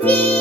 Beep.